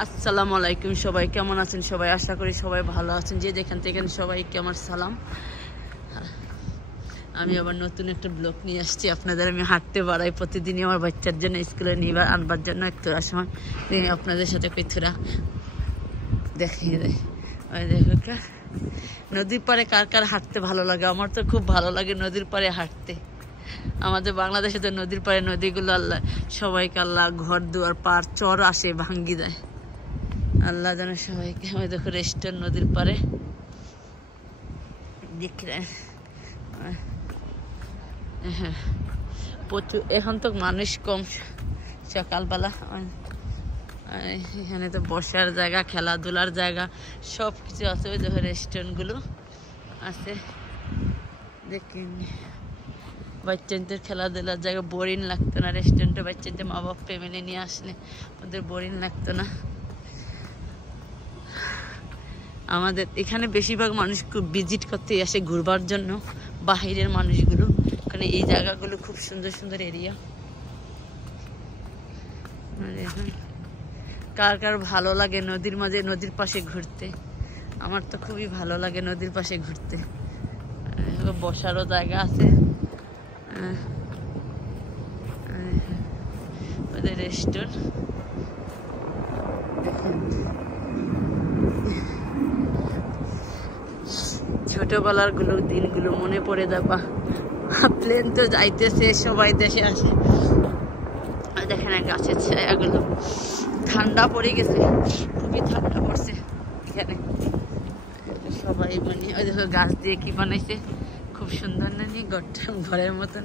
আসসালামু আলাইকুম সবাই কেমন আছেন সবাই আশা করি সবাই ভালো আছেন যে যেখান থেকে সবাইকে আমার সালাম আমি আবার নতুন একটা ব্লগ নিয়ে আসছি আপনাদের আমি হাঁটতে বাড়াই প্রতিদিনই আমার বাচ্চার জন্য স্কুলে নিবার আনবার জন্য একটু সময় আপনাদের সাথে কিছুটা দেখিয়ে দেয় ওই দেখো নদীর পাড়ে কার কার হাঁটতে ভালো লাগে আমার তো খুব ভালো লাগে নদীর পাড়ে হাঁটতে আমাদের বাংলাদেশে তো নদীর পাড়ে নদীগুলো আল্লাহ সবাইকে আল্লাহ ঘর দুয়ার পার চর আসে ভাঙ্গি দেয় আল্লাহ জানে সবাইকে আমি দেখো রেস্টুরেন্ট নদীর পাড়ে দেখলে হ্যাঁ প্রচুর এখন তো মানুষ কম সকালবেলা এখানে তো বসার জায়গা খেলাধুলার জায়গা সব কিছু আছে ওই দেখো রেস্টুরেন্টগুলো আছে দেখি বাচ্চাদের খেলাধুলার জায়গা বোরিং লাগতো না রেস্টুরেন্টে বাচ্চাদের মা বাপ ফ্যামিলি নিয়ে আসলে ওদের বোরিং লাগতো না আমাদের এখানে বেশিরভাগ মানুষ খুব ভিজিট করতে আসে ঘুরবার জন্য বাহিরের মানুষগুলো কারণ এই জায়গাগুলো খুব সুন্দর সুন্দর এরিয়া কার কার ভালো লাগে নদীর মাঝে নদীর পাশে ঘুরতে আমার তো খুবই ভালো লাগে নদীর পাশে ঘুরতে বসারও জায়গা আছে ওদের রেস্টুরেন্ট ছোটবেলার দিনগুলো মনে পড়ে যাবা প্লেন তো যাইতেছে সবাই দেশে আসে দেখেন গাছের ছায়াগুলো ঠান্ডা পড়ে গেছে খুবই ঠান্ডা পড়ছে এখানে সবাই মানে ওই দেখো গাছ দিয়ে কি বানাইছে খুব সুন্দর না নি ঘরের মতন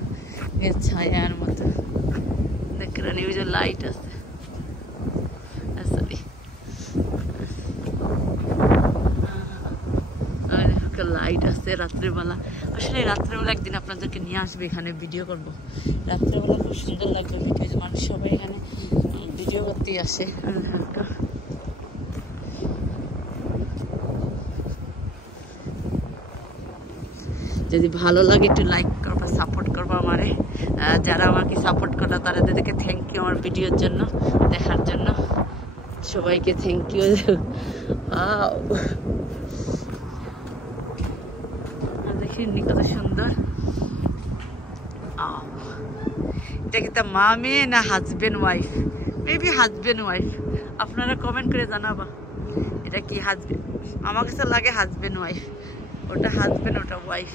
ছায়ার মতন দেখলেন ওই যে লাইট আছে লাইট আছে রাত্রেবেলা আসলে রাত্রেবেলা একদিন আপনাদেরকে নিয়ে আসবে এখানে ভিডিও করবো রাত্রেবেলা খুব সুন্দর লাগবে ভিডিও মানুষ সবাই এখানে ভিডিও করতেই আসে যদি ভালো লাগে একটু লাইক করবা সাপোর্ট করবা আমারে যারা আমাকে সাপোর্ট করা তাদেরকে থ্যাংক ইউ আমার ভিডিওর জন্য দেখার জন্য সবাইকে থ্যাংক ইউ দেখেননি কত সুন্দর এটা কি তা মা মেয়ে না husband wife maybe husband wife আপনারা কমেন্ট করে জানাবা এটা কি হাজবেন্ড আমার কাছে লাগে হাজবেন্ড ওয়াইফ ওটা হাজবেন্ড ওটা ওয়াইফ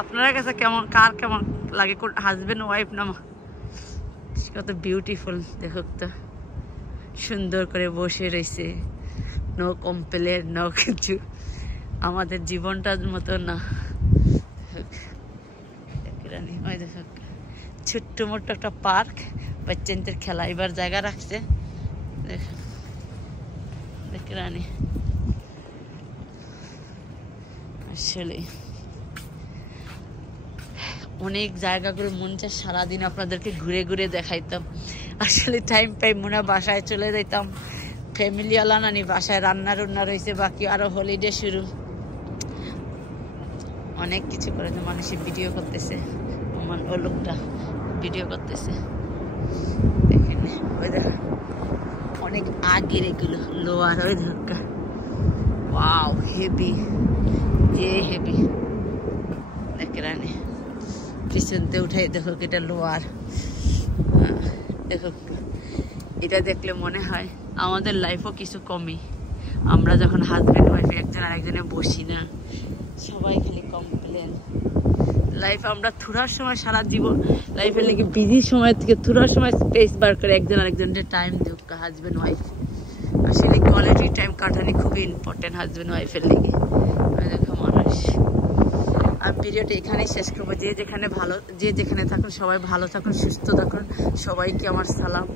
আপনার কাছে কেমন কার কেমন লাগে হাজবেন্ড ওয়াইফ না কত বিউটিফুল দেখো তো সুন্দর করে বসে রয়েছে নো কমপ্লেন নো কিছু আমাদের জীবনটার মতো না ছোট্ট মোট্ট একটা পার্ক বাচ্চাদের খেলাইবার জায়গা রাখছে দেখ রানী আসলে অনেক জায়গাগুলো মন চায় সারাদিন আপনাদেরকে ঘুরে ঘুরে দেখাইতাম আসলে টাইম পাই মনে বাসায় চলে যেতাম ফ্যামিলি আলা নানি বাসায় রান্না রুন্না রয়েছে বাকি আরো হলিডে শুরু অনেক কিছু করে মানুষের ভিডিও করতেছে ও লোকটা ভিডিও করতেছে দেখেন ওই দেখো অনেক আগের এগুলো লোয়ার ওই ধক্কা ওয়াও হেভি যে হেভি দেখে রানি পিছনতে উঠাই দেখো এটা লোয়ার দেখো এটা দেখলে মনে হয় আমাদের লাইফও কিছু কমই আমরা যখন হাজবেন্ড ওয়াইফ একজন আরেকজনে বসি না সবাই খালি কমপ্লেন লাইফ আমরা থোড়ার সময় সারা জীবন লাইফের লেগে বিজি সময় থেকে থোড়ার সময় স্পেস বার করে একজন আরেকজনের টাইম দেব হাজবেন্ড ওয়াইফ আসলে কোয়ালিটি টাইম কাটানি খুবই ইম্পর্টেন্ট হাজবেন্ড ওয়াইফের লেগে দেখো মানুষ আর ভিডিওটা এখানেই শেষ করবো যে যেখানে থাকুন সবাই ভালো থাকুন সুস্থ থাকুন সবাইকে আমার সালাম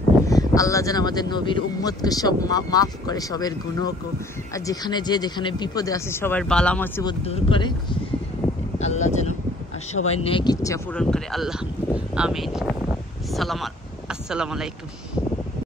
আল্লাহ যেন আমাদের নবীর উম্মতকে সব মাফ করে সবের গুণকে আর যেখানে বিপদে আছে সবার বালা মুসিবত দূর করে আল্লাহ যেন আর সবাই নেক ইচ্ছা পূরণ করে আল্লাহ আমিন আসসালামু আলাইকুম